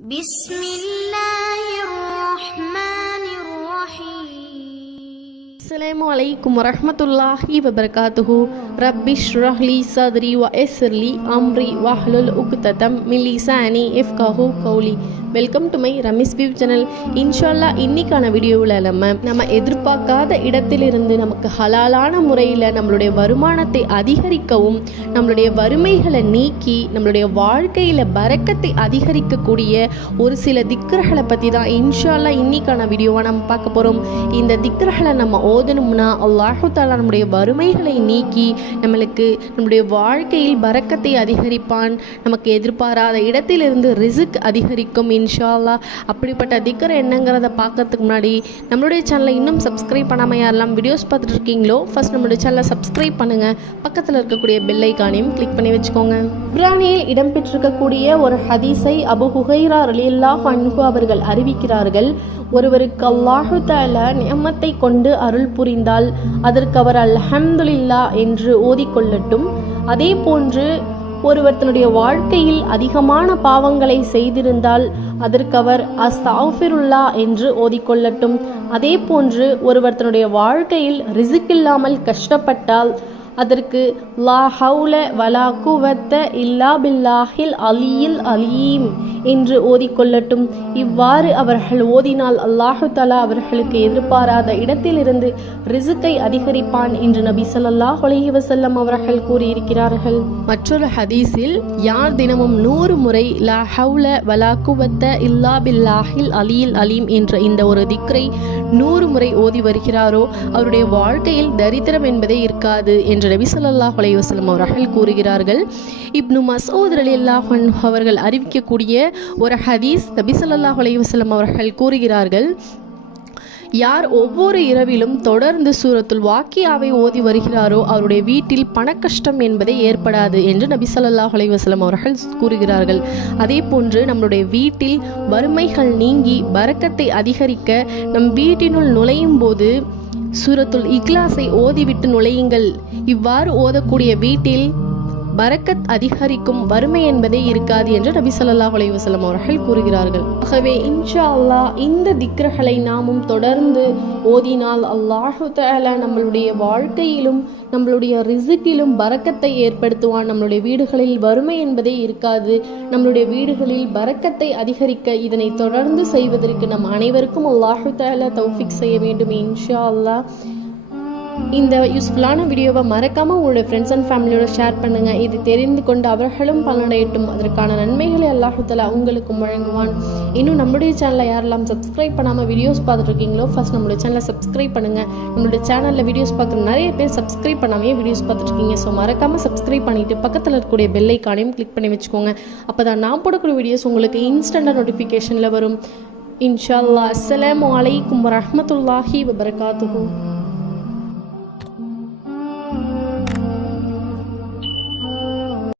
بسم الله الرحمن الرحيم. அஸ்ஸலாமு அலைக்கும் வரஹ்மத்துல்லாஹி வபரகாத்துஹு. ரப்பி ஷ்ரஹ் லி சத்ரி வ யஸ்ஸிர் லி அம்ரி வஹ்லுல் உக்ததம் மின் லிசானி யஃப்கஹு கௌலி. Welcome to my Ramees view channel. இன்ஷால்லா இன்னைக்கான வீடியோவில் நம்ம எதிர்பார்க்காத இடத்திலிருந்து நமக்கு ஹலாலான முறையில் நம்மளுடைய வருமானத்தை அதிகரிக்கவும் நம்மளுடைய வறுமைகளை நீக்கி நம்மளுடைய வாழ்க்கையில் பரக்கத்தை அதிகரிக்கக்கூடிய ஒரு சில திக்ர்களை பற்றி தான் இன்ஷால்லா இன்னைக்கான வீடியோவை நம்ம பார்க்க போகிறோம். இந்த திக்ர்களை நம்ம ஓதணும்னா அல்லாஹு தஆலா நம்முடைய வறுமைகளை நீக்கி நம்மளுக்கு நம்முடைய வாழ்க்கையில் பரக்கத்தை அதிகரிப்பான். நமக்கு எதிர்பாராத இடத்திலிருந்து ரிஸ்க் அதிகரிக்கும் இன்ஷா அல்லாஹ். அப்படிப்பட்ட திக்ர் என்னங்கிறத பார்க்கறதுக்கு முன்னாடி நம்மளுடைய சேனலை இன்னும் சப்ஸ்கிரைப் பண்ணாமல் யாரெல்லாம் வீடியோஸ் பார்த்துட்டு இருக்கீங்களோ ஃபர்ஸ்ட் நம்மளுடைய சேனலை சப்ஸ்கிரைப் பண்ணுங்கள். பக்கத்தில் இருக்கக்கூடிய பெல் ஐகானையும் கிளிக் பண்ணி வச்சுக்கோங்க. குர்ஆனில் இடம்பெற்றிருக்கக்கூடிய ஒரு ஹதீஸை அபூ ஹுரைரா ரலியல்லாஹு அன்ஹு அவர்கள் அறிவிக்கிறார்கள். ஒருவருக்கு அல்லாஹு தஆலா நிஅமத்தை கொண்டு அருள் புரிந்தால் அதற்கு அவர் அல்ஹம்துலில்லாஹ் என்று ஓதிக்கொள்ளட்டும். அதே போன்று ஒருவர் தன்னுடைய வாழ்க்கையில் அதிகமான பாவங்களை செய்திருந்தால் அதற்கு அவர் அஸ்தக்ஃபிருல்லாஹ் என்று ஓதிக்கொள்ளட்டும். அதே போன்று ஒருவர் தன்னுடைய வாழ்க்கையில் ரிஸ்க் இல்லாமல் கஷ்டப்பட்டால் அதற்கு லா ஹவுல வலா குவத்த இல்லா பில்லாஹில் அலியில் அலீம் என்று ஓதிக்கொள்ளட்டும். இவ்வாறு அவர்கள் ஓதினால் அல்லாஹு தஆலா அவர்களுக்கு எதிர்பாராத இடத்திலிருந்து ரிஸ்கை அதிகரிப்பான் என்று நபி ஸல்லல்லாஹு அலைஹி வஸல்லம் அவர்கள் கூறியிருக்கிறார்கள். மற்றொரு ஹதீஸில் யார் தினமும் 100 முறை லா ஹவுல வலா குவத்த இல்லா பில்லாஹில் அலியில் அலீம் என்ற இந்த ஒரு திக்ரை 100 முறை ஓதி வருகிறாரோ அவருடைய வாழ்க்கையில் தரித்திரம் என்பதே இருக்காது என்று நபி ஸல்லல்லாஹு அலைஹி வஸல்லம் அவர்கள் கூறுகிறார்கள். இப்னு மஸ்ஊத் ரலியல்லாஹு அன்ஹு அவர்கள் அறிவிக்கக்கூடிய ஒரு ஹதீஸ் நபி ஸல்லல்லாஹு அலைஹி வஸல்லம் அவர்கள் கூறுகிறார்கள், யார் ஒவ்வொரு இரவிலும் தொடர்ந்து சூரத்துல் வாக்கியாவை ஓதி வருகிறாரோ அவருடைய வீட்டில் பணக்கஷ்டம் என்பதே ஏற்படாது என்று நபி ஸல்லல்லாஹு அலைஹி வஸல்லம் அவர்கள் கூறுகிறார்கள். அதே போன்று நம்மளுடைய வீட்டில் வறுமைகள் நீங்கி பரக்கத்தை அதிகரிக்க நம் வீட்டினுள் நுழையும் போது சூரத்துல் இக்லாஸை ஓதிவிட்டு நுழையுங்கள். இவ்வாறு ஓதக்கூடிய வீட்டில் பரக்கத் அதிகரிக்கும், வறுமை என்பதே இருக்காது என்று நபி ஸல்லல்லாஹு அலைஹி வஸல்லம் அவர்கள் கூறுகிறார்கள். ஆகவே இன்ஷா அல்லாஹ் இந்த திக்ர்களை நாமும் தொடர்ந்து ஓதினால் அல்லாஹு தஆலா நம்மளுடைய வாழ்க்கையிலும் நம்மளுடைய ரிஸ்கிலும் பரக்கத்தை ஏற்படுத்துவான். நம்மளுடைய வீடுகளில் வறுமை என்பதே இருக்காது. நம்மளுடைய வீடுகளில் பரக்கத்தை அதிகரிக்க இதனை தொடர்ந்து செய்வதற்கு நம் அனைவருக்கும் அல்லாஹு தஆலா தௌஃபீக் செய்ய வேண்டும் இன்ஷா அல்லாஹ். இந்த யூஸ்ஃபுல்லான வீடியோவை மறக்காமல் உங்களுடைய ஃப்ரெண்ட்ஸ் அண்ட் ஃபேமிலியோட ஷேர் பண்ணுங்கள். இது தெரிந்து கொண்டு அவர்களும் பலனடையட்டும். அதற்கான நன்மைகளை அல்லாஹு தஆலா உங்களுக்கும் வழங்குவான். இன்னும் நம்மளுடைய சேனலை யாரெல்லாம் சப்ஸ்கிரைப் பண்ணாமல் வீடியோஸ் பார்த்துட்டு இருக்கீங்களோ ஃபர்ஸ்ட் நம்மளுடைய சேனலை சப்ஸ்கிரைப் பண்ணுங்கள். நம்மளுடைய சேனலில் வீடியோஸ் பார்க்குற நிறைய பேர் சப்ஸ்கிரைப் பண்ணாமே வீடியோஸ் பார்த்துட்டு இருக்கீங்க. ஸோ மறக்காமல் சப்ஸ்கிரைப் பண்ணிவிட்டு பக்கத்தில் இருக்கக்கூடிய பெல் ஐகானையும் கிளிக் பண்ணி வச்சுக்கோங்க. அப்போ தான் நான் போடக்கூடிய வீடியோஸ் உங்களுக்கு இன்ஸ்டண்ட்டாக நோட்டிஃபிகேஷனில் வரும் இன்ஷா அல்லாஹ். அஸ்ஸலாமு அலைக்கும் வரஹ்மத்துல்லாஹி வபரகாத்துஹு.